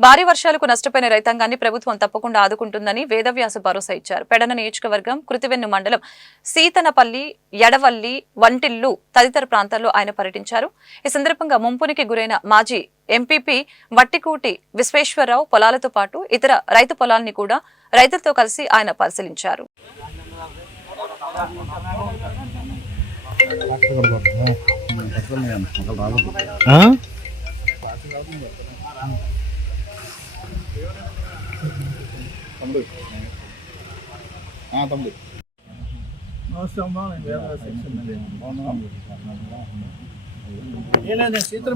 భారీ వర్షాలకు నష్టపోయిన రైతాంగాన్ని ప్రభుత్వం తప్పకుండా ఆదుకుంటుందని వేదవ్యాస భరోసా ఇచ్చారు. పెడన నియోజకవర్గం కృతివెన్ను మండలం సీతనపల్లి ఎడవల్లి వంటిల్లు తదితర ప్రాంతాల్లో ఆయన పర్యటించారు. ఈ సందర్భంగా ముంపునికి గురైన మాజీ ఎంపీపీ వట్టికూటి విశ్వేశ్వరరావు పొలాలతో పాటు ఇతర రైతు పొలాల్ని కూడా రైతులతో కలిసి ఆయన పరిశీలించారు. తమ్ముడు. నమస్తే అమ్మా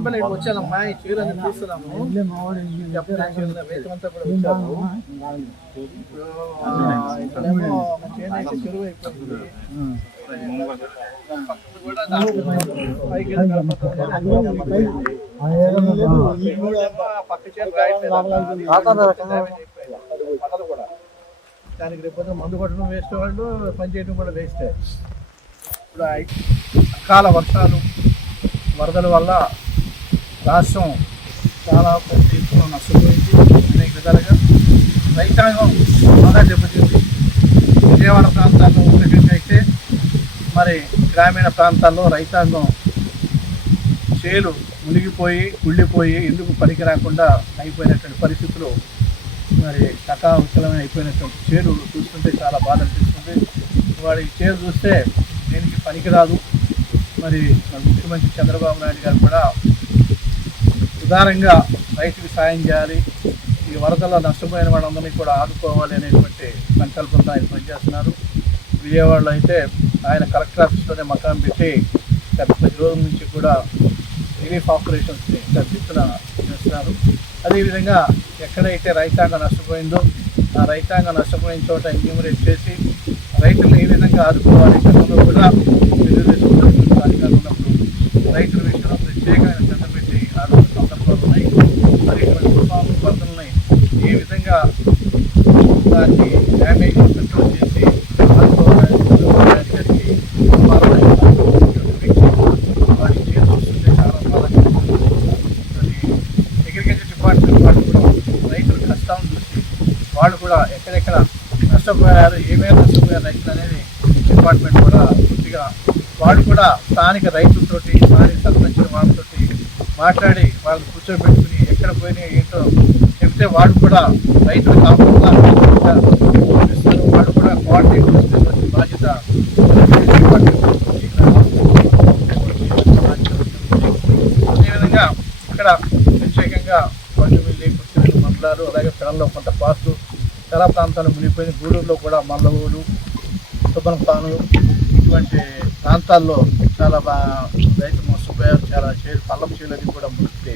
నేను ఇక్కడికి వచ్చానమ్మా ఈ చీరని తీసుకున్నాము రైతులంతా కూడా వచ్చాము ఇక్కడేమో మా చేను అయితే చెరువు అయిపోయింది. పక్క కూడా దానికి రేపు మందు కొట్టడం వేస్ట్ వాళ్ళు పని చేయడం కూడా వేస్తే. ఇప్పుడు అకాల వర్షాలు వరదల వల్ల రాష్ట్రం చాలా పెద్ద నష్టపోయింది. అనేక విధాలుగా రైతాంగం బాగా దెబ్బతింది. విజయవాడ ప్రాంతాల్లో ఒక అయితే మరి గ్రామీణ ప్రాంతాల్లో రైతాంగం చేలు మునిగిపోయి కుళ్ళిపోయి ఎందుకు పనికి రాకుండా అయిపోయినటువంటి పరిస్థితులు మరి కకావికలమైన అయిపోయినటువంటి చేరు చూస్తుంటే చాలా బాధ అనిపిస్తుంది. వాడి చేరు చూస్తే దేనికి పనికిరాదు. మరి ముఖ్యమంత్రి చంద్రబాబు నాయుడు గారు కూడా ఉదారంగా రైతుకి సాయం చేయాలి. ఈ వరదల్లో నష్టపోయిన వాళ్ళందరినీ కూడా ఆదుకోవాలి అనేటువంటి సంకల్పంతో ఆయన పనిచేస్తున్నారు. విజయవాడలో అయితే ఆయన కలెక్టర్ ఆఫీస్లోనే మకాం పెట్టి గత పది రోజుల నుంచి కూడా రిలీఫ్ ఆపరేషన్స్ తగ్గిస్తున్న చేస్తున్నారు. అదేవిధంగా ఎక్కడైతే రైతాంగం నష్టపోయిందో ఆ రైతాంగం నష్టపోయిన చోట ఎన్యూమరేట్ చేసి రైతులను ఏ విధంగా ఆదుకోవాలి గతంలో కూడా తెలుగుదేశం అధికారులు ఉన్నప్పుడు రైతుల విషయంలో ప్రత్యేకమైన శ్రద్ధ పెట్టి ఆదుకున్న సందర్భాలు ఉన్నాయి. మరి ఇటువంటి తుఫాను వరదలని ఏ విధంగా దాన్ని డ్యామేజ్ కంట్రోల్ చేసి ఆదుకోవాలని చంద్రబాబు గారికి వారి చేసి వస్తుంటే చాలా బాధగా మరి అగ్రికల్చర్ డిపార్ట్మెంట్ వాళ్ళు కూడా రైతుల కష్టాలను చూసి వాళ్ళు కూడా ఎక్కడెక్కడ నష్టపోయారు ఏమేమి నష్టపోయారు రైతులు అనేది డిపార్ట్మెంట్ కూడా పూర్తిగా వాళ్ళు కూడా స్థానిక రైతులతోటి స్థానిక సర్పంచుల వాళ్ళతోటి మాట్లాడి వాళ్ళని కూర్చోబెట్టుకుని ఎక్కడ పోయినా ఏంటో చెప్తే వాళ్ళు కూడా రైతులు కాకుండా చూపిస్తారు వాళ్ళు కూడా కోఆర్డినేట్ చేసే బాధ్యత అదేవిధంగా ఇక్కడ ప్రత్యేకంగా కొండమిల్లి లేకపోతే మండలాలు అలాగే పెనంలో కొంత పాస్టు చాలా ప్రాంతాలు మునిగిపోయిన గూడూరులో కూడా మల్లవూరు సుబ్బనపాను ఇటువంటి ప్రాంతాల్లో చాలా రైతు మోసపోయారు. చాలా చేరు పల్లం చేలు అది కూడా మునిగితే